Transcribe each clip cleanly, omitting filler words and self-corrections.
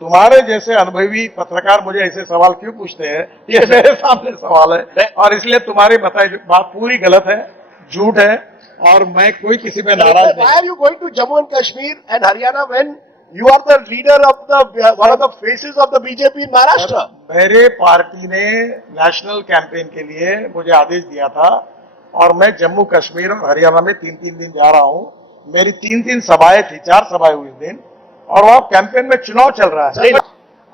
तुम्हारे जैसे अनुभवी पत्रकार मुझे ऐसे सवाल क्यों पूछते हैं, ये मेरे सामने सवाल है, और इसलिए तुम्हारी बताई बात पूरी गलत है, झूठ है, और मैं कोई किसी पे नाराज नहीं। Why are you going to Jammu and Kashmir and Haryana when you are the leader of the one of the faces of the BJP in Maharashtra? मेरे पार्टी ने नेशनल कैंपेन के लिए मुझे आदेश दिया था और मैं जम्मू कश्मीर और हरियाणा में 3-3 दिन जा रहा हूं। मेरी 3-3 सभाएं थी, 4 सभाएं हुई इस दिन, और वहां कैंपेन में चुनाव चल रहा है।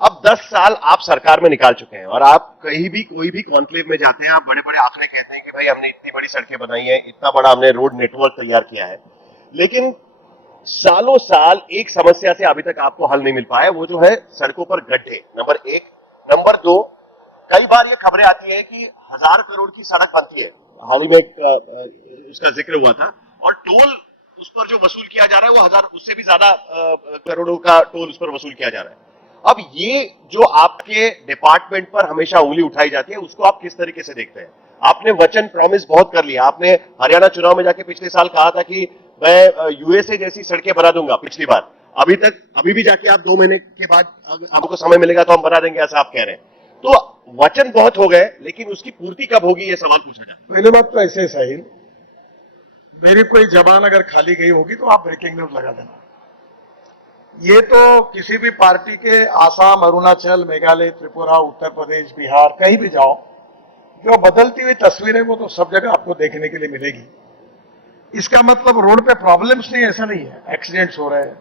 अब 10 साल आप सरकार में निकाल चुके हैं और आप कहीं भी कोई भी कॉन्क्लेव में जाते हैं, आप बड़े बड़े आंकड़े कहते हैं कि भाई हमने इतनी बड़ी सड़कें बनाई हैं, इतना बड़ा हमने रोड नेटवर्क तैयार किया है, लेकिन सालों साल एक समस्या से अभी तक आपको हल नहीं मिल पाया, वो जो है सड़कों पर गड्ढे। नंबर 1। नंबर 2, कई बार ये खबरें आती है कि 1000 करोड़ की सड़क बनती है, हाल ही में उसका जिक्र हुआ था, और टोल उस पर जो वसूल किया जा रहा है वो 1000 उससे भी ज्यादा करोड़ों का टोल उस पर वसूल किया जा रहा है। अब ये जो आपके डिपार्टमेंट पर हमेशा उंगली उठाई जाती है, उसको आप किस तरीके से देखते हैं? आपने वचन प्रॉमिस बहुत कर लिया, आपने हरियाणा चुनाव में जाके पिछले साल कहा था कि मैं यूएसए जैसी सड़कें बना दूंगा पिछली बार, अभी भी जाके आप 2 महीने के बाद आपको समय मिलेगा तो हम बना देंगे, ऐसा आप कह रहे हैं। तो वचन बहुत हो गए, लेकिन उसकी पूर्ति कब होगी, ये सवाल पूछा जाता है। पहले बात तो ऐसे साहिल, मेरी कोई जबान अगर खाली गई होगी तो आप ब्रेकिंग न्यूज लगा देना। ये तो किसी भी पार्टी के आसाम, अरुणाचल, मेघालय, त्रिपुरा, उत्तर प्रदेश, बिहार, कहीं भी जाओ, जो बदलती हुई तस्वीर है वो तो सब जगह आपको देखने के लिए मिलेगी। इसका मतलब रोड पे प्रॉब्लम्स नहीं, ऐसा नहीं है, एक्सीडेंट्स हो रहे हैं।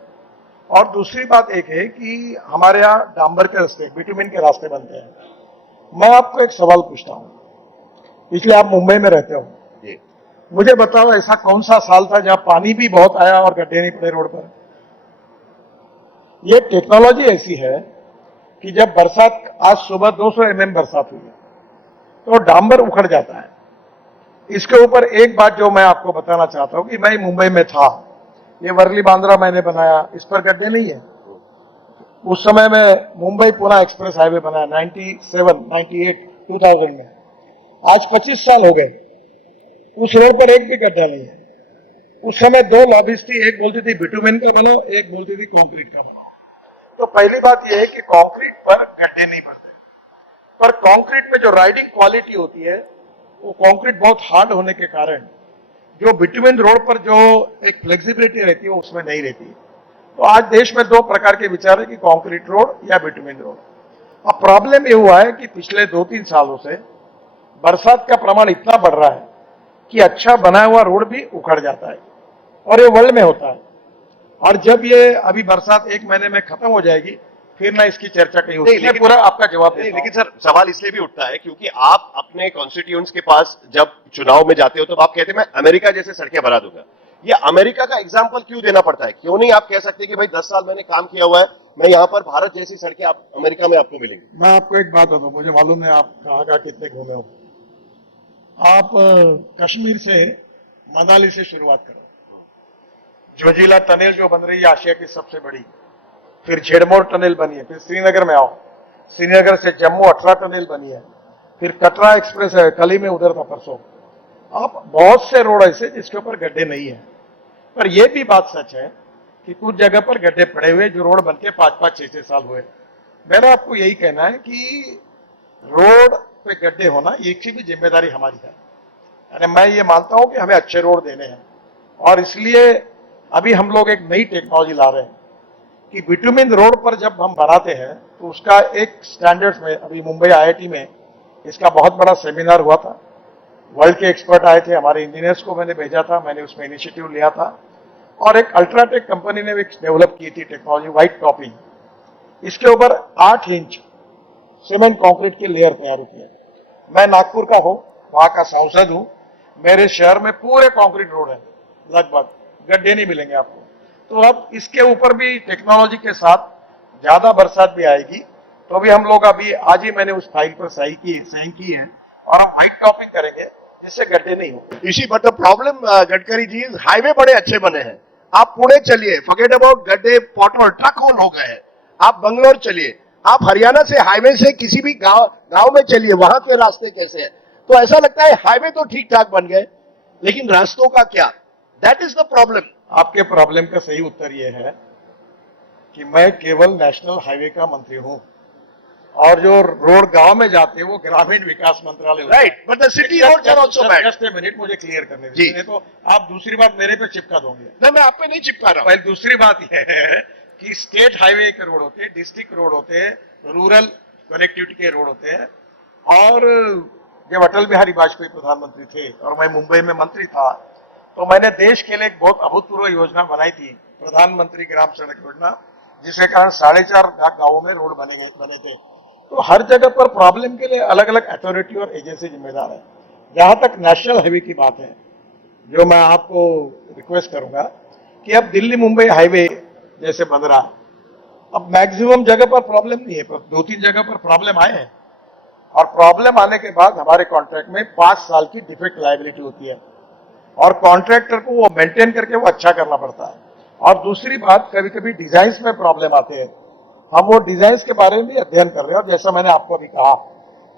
और दूसरी बात एक है कि हमारे यहाँ डांबर के रास्ते, बिटुमिन के रास्ते बनते हैं। मैं आपको एक सवाल पूछता हूं, इसलिए आप मुंबई में रहते हो, मुझे बताओ ऐसा कौन सा साल था जहां पानी भी बहुत आया और गड्ढे नहीं पड़े रोड पर? ये टेक्नोलॉजी ऐसी है कि जब बरसात, आज सुबह 200 mm बरसात हुई है तो डांबर उखड़ जाता है। इसके ऊपर एक बात जो मैं आपको बताना चाहता हूं कि मैं मुंबई में था, ये वर्ली बांद्रा मैंने बनाया, इस पर गड्ढे नहीं है। उस समय में मुंबई पुणे एक्सप्रेस हाईवे बनाया 97, 98, 2000 में। आज 25 साल हो गए, उस रोड पर एक भी गड्ढा नहीं है। उस समय 2 लॉबीज थी, एक बोलती थी बिटुमेन का बनाओ, एक बोलती थी कंक्रीट का बनाओ। तो पहली बात यह है कि कंक्रीट पर गड्ढे नहीं पड़ते, पर कंक्रीट में जो राइडिंग क्वालिटी होती है, वो कंक्रीट बहुत हार्ड होने के कारण जो बिटुमेन रोड पर जो एक फ्लेक्सिबिलिटी रहती है उसमें नहीं रहती। तो आज देश में 2 प्रकार के विचार है कि कंक्रीट रोड या बिटुमेन रोड। अब प्रॉब्लम ये हुआ है कि पिछले 2-3 सालों से बरसात का प्रमाण इतना बढ़ रहा है कि अच्छा बना हुआ रोड भी उखड़ जाता है, और ये वर्ल्ड में होता है। और जब ये अभी बरसात 1 महीने में खत्म हो जाएगी, फिर ना इसकी चर्चा कहीं होगी। मैं पूरा आपका जवाब देता हूं। लेकिन सर, सवाल इसलिए भी उठता है क्योंकि आप अपने कॉन्स्टिट्यूएंट्स के पास जब चुनाव में जाते हो तो आप कहते हैं मैं अमेरिका जैसे सड़कें बना दूंगा। ये अमेरिका का एग्जाम्पल क्यों देना पड़ता है? क्यों नहीं आप कह सकते कि भाई 10 साल मैंने काम किया हुआ है, मैं यहाँ पर भारत जैसी सड़कें आप अमेरिका में आपको मिलेंगी? मैं आपको एक बात बताऊं, मुझे मालूम है आप कहाँ कितने घूमे हो। आप कश्मीर से मनाली से शुरुआत करो, जोजिला टनल जो बन रही है आशिया की सबसे बड़ी, फिर झेड़मोर टनल बनी है, फिर श्रीनगर में आओ, श्रीनगर से जम्मू 18 टनल बनी है, फिर कटरा एक्सप्रेस है, कल ही में उधर था परसों। आप बहुत से रोड ऐसे जिसके ऊपर गड्ढे नहीं है, पर यह भी बात सच है कि कुछ जगह पर गड्ढे पड़े हुए जो रोड बनके 5-5, 6-6 साल हुए। मेरा आपको यही कहना है कि रोड पे गड्ढे होना एक की भी जिम्मेदारी हमारी है। यानी मैं ये मानता हूं कि हमें अच्छे रोड देने हैं, और इसलिए अभी हम लोग एक नई टेक्नोलॉजी ला रहे हैं कि बिटुमिन रोड पर जब हम बनाते हैं तो उसका एक स्टैंडर्ड्स में, अभी मुंबई आईआईटी में इसका बहुत बड़ा सेमिनार हुआ था, वर्ल्ड के एक्सपर्ट आए थे, हमारे इंजीनियर्स को मैंने भेजा था, मैंने उसमें इनिशिएटिव लिया था, और एक अल्ट्राटेक कंपनी ने डेवलप की थी टेक्नोलॉजी, व्हाइट टॉपिंग। इसके ऊपर 8 इंच सीमेंट कंक्रीट की लेयर तैयार होती है। मैं नागपुर का हूं, वहां का सांसद हूं, मेरे शहर में पूरे कंक्रीट रोड है, लगभग गड्ढे नहीं मिलेंगे आपको। तो अब इसके ऊपर भी टेक्नोलॉजी के साथ ज्यादा बरसात भी आएगी तो भी हम लोग, अभी आज ही मैंने उस फाइल पर सही की है, और हम व्हाइट टॉपिंग करेंगे जिससे गड्ढे नहीं हो। इसी but the problem Gadkari ji, highway बड़े अच्छे बने हैं। आप पुणे चलिए, फॉरगेट अबाउट गड्ढे, पॉटहोल, ट्रक होल हो गए हैं। आप बंगलोर चलिए, आप हरियाणा से हाईवे से किसी भी गांव में चलिए, वहां के रास्ते कैसे हैं? तो ऐसा लगता है हाईवे तो ठीक ठाक बन गए, लेकिन रास्तों का क्या? That is the problem. आपके प्रॉब्लम का सही उत्तर यह है कि मैं केवल नेशनल हाईवे का मंत्री हूं और जो रोड गांव में जाते हैं वो ग्रामीण विकास मंत्रालय होता है। Right, but the city roads are also bad. Just a minute, मुझे क्लियर करने जी। दीजिए, नहीं तो आप दूसरी बात मेरे पे चिपका दोगे। नहीं, मैं आप पे नहीं चिपका रहा हूं। पहले दूसरी बात यह है कि स्टेट हाईवे के रोड होते हैं, डिस्ट्रिक्ट रोड होते हैं, रूरल कनेक्टिविटी के रोड होते हैं। और जब अटल बिहारी वाजपेयी प्रधानमंत्री थे और मैं मुंबई में मंत्री था, तो मैंने देश के लिए एक बहुत अभूतपूर्व योजना बनाई थी, प्रधानमंत्री ग्राम सड़क योजना, जिसके कारण 4.5 गांवों में रोड बने थे। तो हर जगह पर प्रॉब्लम के लिए अलग अलग अथॉरिटी और एजेंसी जिम्मेदार है। जहां तक नेशनल हाईवे की बात है, जो मैं आपको रिक्वेस्ट करूंगा कि अब दिल्ली मुंबई हाईवे जैसे बन रहा, अब मैक्सिमम जगह पर प्रॉब्लम नहीं है, पर 2-3 जगह पर प्रॉब्लम आए हैं। और प्रॉब्लम आने के बाद हमारे कॉन्ट्रैक्ट में 5 साल की डिफेक्ट लायबिलिटी होती है और कॉन्ट्रैक्टर को वो मेंटेन करके वो अच्छा करना पड़ता है। और दूसरी बात, कभी कभी डिजाइन में प्रॉब्लम आते हैं, हम वो डिजाइन के बारे में भी अध्ययन कर रहे हैं। और जैसा मैंने आपको अभी कहा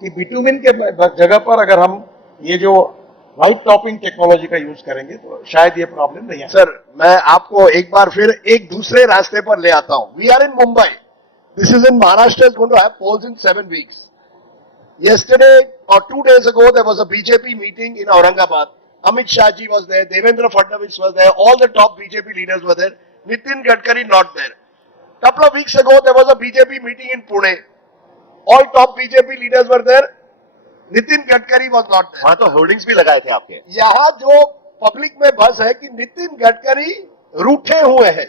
कि बिटुमिन के जगह पर अगर हम ये जो व्हाइट टॉपिंग टेक्नोलॉजी का यूज करेंगे तो शायद ये प्रॉब्लम नहीं है। सर, मैं आपको एक बार फिर एक दूसरे रास्ते पर ले आता हूं। We are in Mumbai, this is in Maharashtra, is going to have polls in 7 weeks. Yesterday or 2 days ago, there was a BJP meeting in Aurangabad. Amit Shah ji was there, Devendra Fadnavis was there, all the top BJP leaders were there. Nitin Gadkari not there. Couple of weeks ago, there was a BJP meeting in Pune. All top BJP leaders were there. Nitin Gadkari was not there. वहां तो hoardings भी लगाए थे आपके। यहाँ जो public में बस है कि नितिन गडकरी रूठे हुए हैं।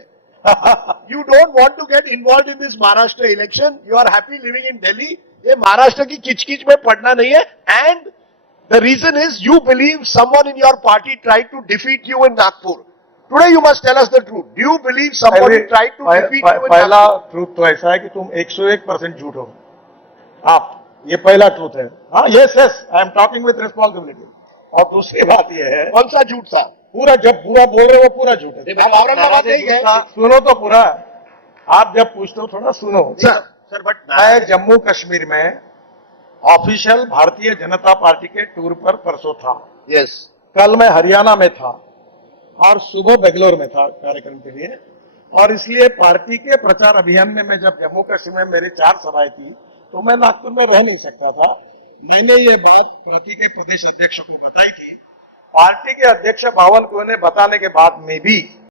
You don't want to get involved in this Maharashtra election. You are happy living in Delhi. ये महाराष्ट्र की किचकिच में पड़ना नहीं है। And the reason is you believe someone in your party tried to defeat you in Nagpur. Today you must tell us the truth. Do you believe somebody tried to defeat you in पहला Nagpur? Truth तो ऐसा है कि तुम 101% झूठ हो आप, ये पहला ट्रूथ है। हाँ, yes yes, I am talking with responsibility. और दूसरी बात ये है, कौन सा झूठ था? पूरा जब पूरा बोल रहे हो वो पूरा झूठ है। आप औरंगाबाद नहीं गए? सुनो तो पूरा, आप जब पूछते हो थोड़ा सुनो। सर बट मैं जम्मू कश्मीर में ऑफिशियल भारतीय जनता पार्टी के टूर पर परसों था। Yes. कल मैं हरियाणा में था और सुबह बेंगलोर में था कार्यक्रम के लिए। और इसलिए पार्टी के प्रचार अभियान में मैं जब जम्मू कश्मीर में मेरी 4 सभाएं थी तो मैं नागपुर में रह नहीं सकता था। मैंने ये बात पार्टी के प्रदेश अध्यक्ष को बताई थी। पार्टी के अध्यक्ष बावल को ने बताने के बाद में भी